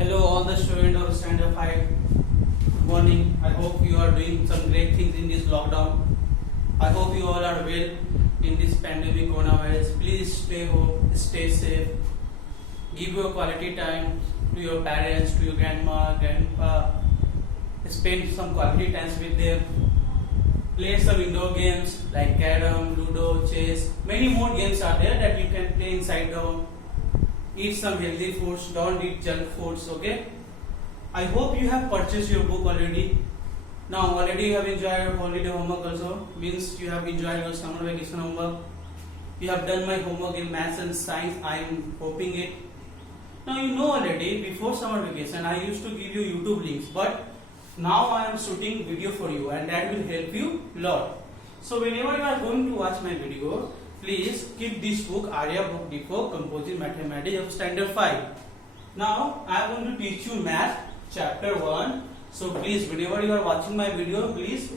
Hello, all the students of Standard 5. Good morning. I hope you are doing some great things in this lockdown. I hope you all are well in this pandemic coronavirus. Please stay home, stay safe. Give your quality time to your parents, to your grandma, grandpa. Spend some quality times with them. Play some indoor games like carom, ludo, chess. Many more games are there that you can play inside the home. Eat some healthy foods, don't eat junk foods, okay? I hope you have purchased your book already. Now already you have enjoyed your holiday homework also, means you have enjoyed your summer vacation homework. You have done my homework in maths and science, I am hoping it. Now you know already, before summer vacation I used to give you YouTube links, but now I am shooting video for you and that will help you lot. So whenever you are going to watch my video, please keep this book Aryabhata Depot Composite Mathematics of Standard 5. Now I am going to teach you math chapter 1. So please, whenever you are watching my video, please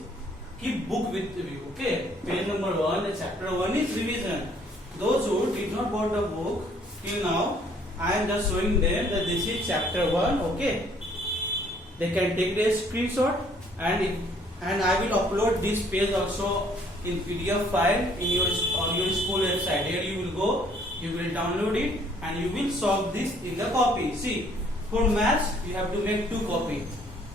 keep book with you. Okay, page number 1, the chapter 1 is revision. Those who did not bought the book till now, I am just showing them that this is chapter 1. Okay, they can take the screenshot and I will upload this page also in PDF file in your school website. There you will go, you will download it and you will solve this in the copy. See, for maths you have to make 2 copies.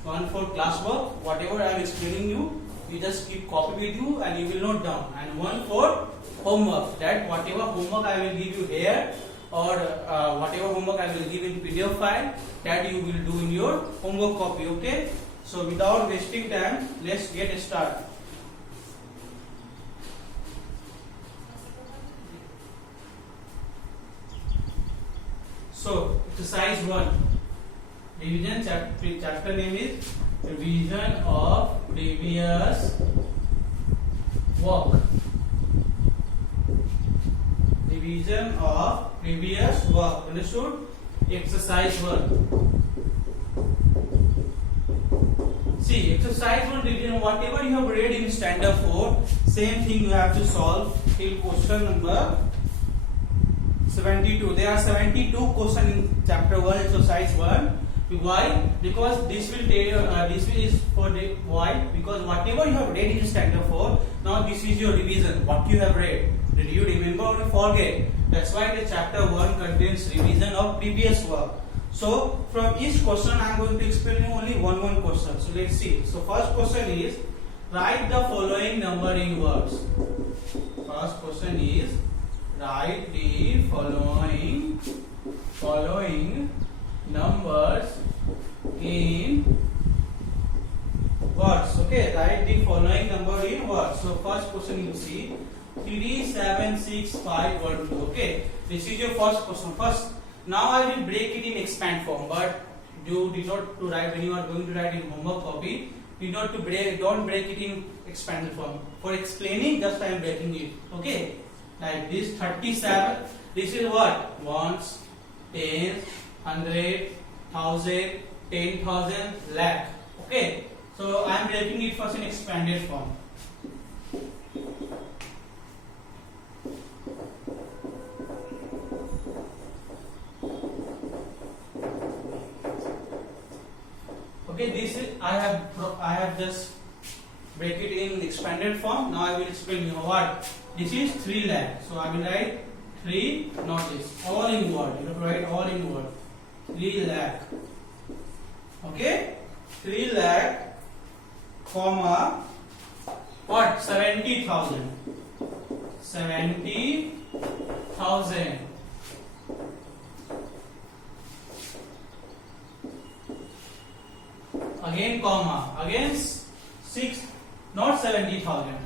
One for classwork, whatever I am explaining you, you just keep copy with you and you will note down. And one for homework, that whatever homework I will give you here or whatever homework I will give in PDF file, that you will do in your homework copy. Okay? So without wasting time, let's get started. So, exercise 1. Revision chapter name is Revision of Previous Work. Revision of Previous Work. Understood? Exercise 1. See, exercise 1 revision, whatever you have read in standard 4, same thing you have to solve till question number 72. There are 72 questions in chapter 1, exercise 1. Why? Because this will tell this is for the why? Because whatever you have read in standard 4, now this is your revision. What you have read. Did you remember or forget? That's why the chapter 1 contains revision of previous work. So from each question I am going to explain you only one question. So let's see. So first question is, write the following number in words. First question is, write the following numbers in words. Okay, write the following number in words. So first question you see 3, 7, 6, 5, 1, 2. Okay, this is your first question. First, now I will break it in expand form, but you did not to write when you are going to write in homework copy. You not to break. Don't break it in expanded form. For explaining, just I am breaking it. Okay. Like this 37, this is what? Ones, tens, 100, 1000, 10,000, lakh. Okay, so I am breaking it first in expanded form. Okay, this is I have just break it in expanded form. Now I will explain you what. This is 3 lakh. So I will write 3, not this. All in word. You have to write all in word. 3 lakh. Okay? 3 lakh, comma, what? 70,000. 70,000. Again, comma. Again, 6, not 70,000.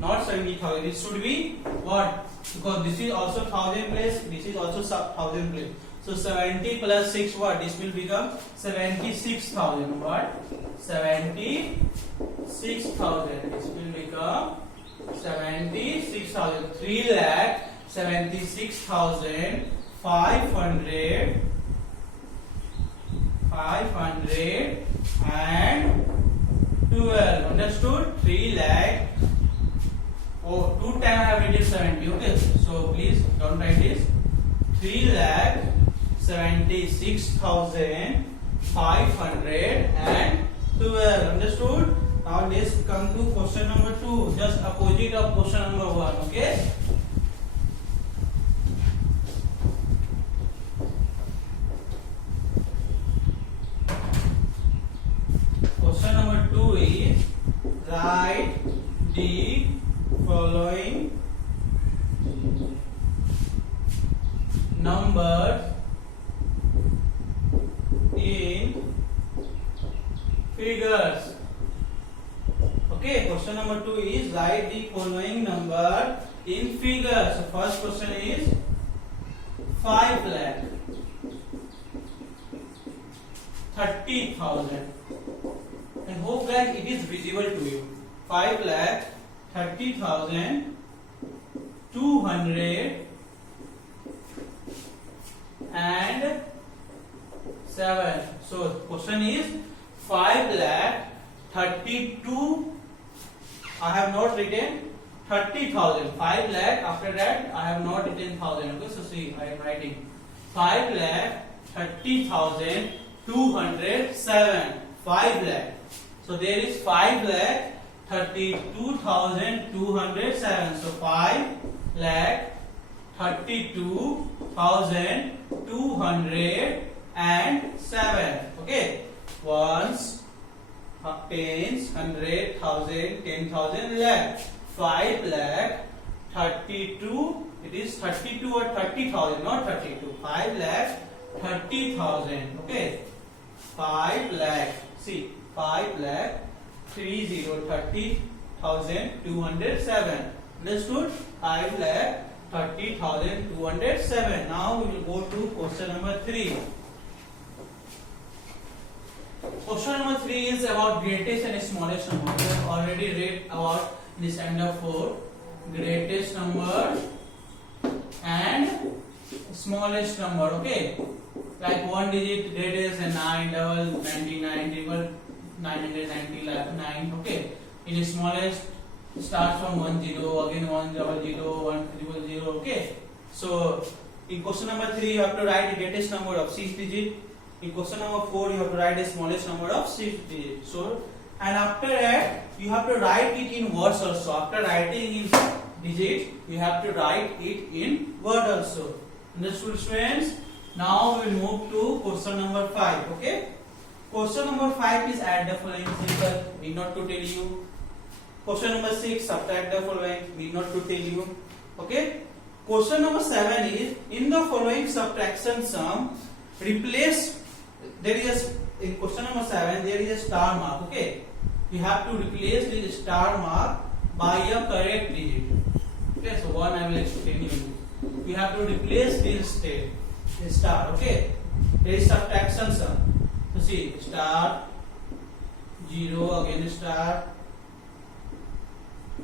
Not 70,000. It should be what? Because this is also 1,000 place. This is also 1,000 place. So 70 plus 6 what? This will become 76,000. What? 76,000. This will become 76,000. 3 lakh 76,500 and 12. Understood? 3 lakh. Oh, 2 times I have written 70. Okay, so please don't write this. 3 lakh 76,512. Understood? Now let's come to question number 2, just opposite of question number 1. Okay. Question number 2 is write the following numbers in figures. Okay, question number 2 is write the following number in figures. So first question is 5,30,000. I hope that it is visible to you. 5,30,207. So question is 5,32,000. I have not written 30,000. 5 lakh. After that, I have not written 1,000. Okay, so see, I am writing 5,30,207. 5 lakh. So there is 5,32,207. So 5,32,207. Okay. Ones, tens, 100, 1,000, 10,000, lakh. 5 lakh 32. It is 32 or 30,000, not 32. 5 lakh 30,000. Okay. 5 lakh. See, 5 lakh 30,207. Understood? 5 lakh 30,207. Now we will go to question number 3. Question number 3 is about greatest and smallest number. We have already read about in the standard 4 greatest number and smallest number. Okay, like 1 digit greatest and 9, double 99, triple 999. Okay, in the smallest starts from 10, again 100, 100. Okay, so in question number 3 you have to write the greatest number of 6 digit. In question number 4 you have to write the smallest number of 6 digits. So, and after that you have to write it in words also. After writing in digits you have to write it in word also. Understood, students? Now we will move to question number 5. Okay, question number 5 is add the following. Simple, need not to tell you. Question number 6, subtract the following, need not to tell you. Okay, question number 7 is in the following subtraction sum replace. There is in question number 7 there is a star mark. Okay, you have to replace this star mark by a correct digit. Okay, so one I will explain you. You have to replace this star. Okay, there is subtraction sum. So see, star 0 again star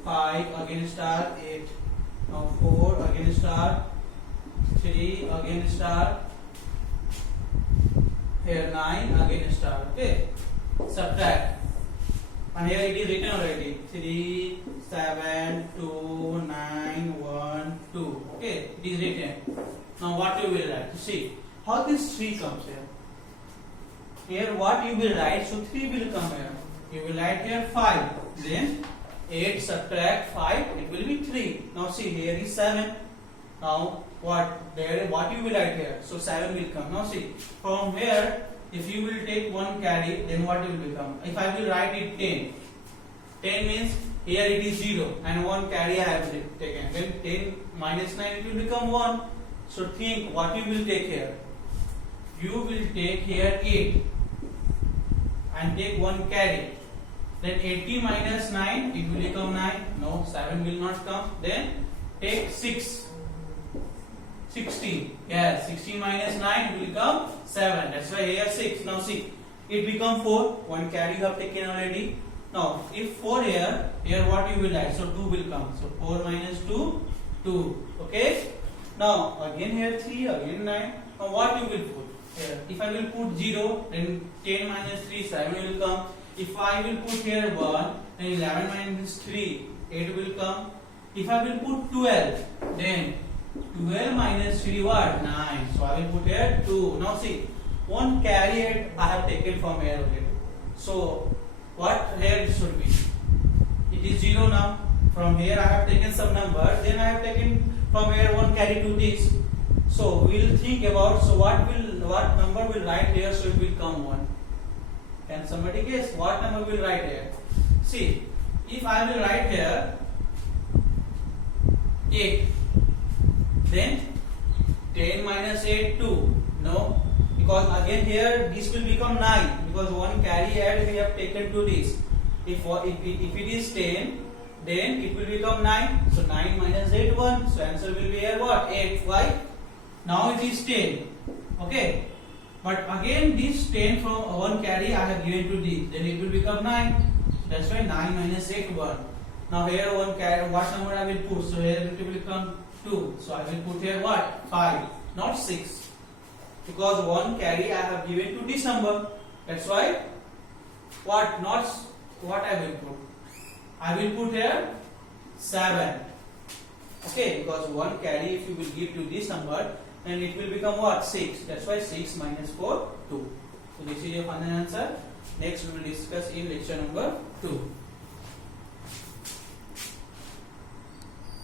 5 again star 8. Now 4 again star 3 again star. Here 9 again star. Okay, subtract, and here it is written already 3 7 2 9 1 2. Okay, it is written. Now what you will write? See how this 3 comes here. Here what you will write? So 3 will come here. You will write here 5. Then 8 subtract 5. It will be 3. Now see, here is 7. Now what you will write here? So 7 will come. Now see, from here if you will take one carry, then what will become? If I will write it 10. 10 means here it is 0 and one carry I have taken. Then 10 minus 9 it will become 1. So think what you will take here. You will take here 8 and take one carry. Then 80 minus 9 it will become 9. No, 7 will not come. Then take 6. 16. Yes, 16 minus 9 will become 7. That's why here 6. Now see, it become 4. One carry you have taken already. Now, if 4 here what you will add? So 2 will come. So 4 minus 2, 2. Okay. Now again here 3, again 9. Now what you will put here? If I will put 0, then 10 minus 3, 7 will come. If I will put here 1, then 11 minus 3, 8 will come. If I will put 12, then 12 minus 3 what? 9. So I will put here 2. now see, one carry ahead I have taken from here already. So what here it should be? It is 0 now. From here I have taken some number, then I have taken from here one carry to this. So we will think about, so what number will write here, so it will come 1. Can somebody guess what number will write here? See, if I will write here 8, then 10 minus 8 2. No, because again here this will become 9, because one carry ahead we have taken to this. If it is 10, then it will become 9. So 9 minus 8 1. So answer will be here what? 8. Why? Now it is 10. Okay. But again this 10 from one carry I have given to this. Then it will become 9. That's why 9 minus 8 1. Now here one carry, what number I will put? So here it will become 2. So I will put here what? 5. Not 6. Because one carry I have given to this number. That's why what? Not what I will put. I will put here 7. Okay, because one carry if you will give to this number, then it will become what? 6. That's why 6 minus 4 2. So this is your final answer. Next we will discuss in lecture number 2.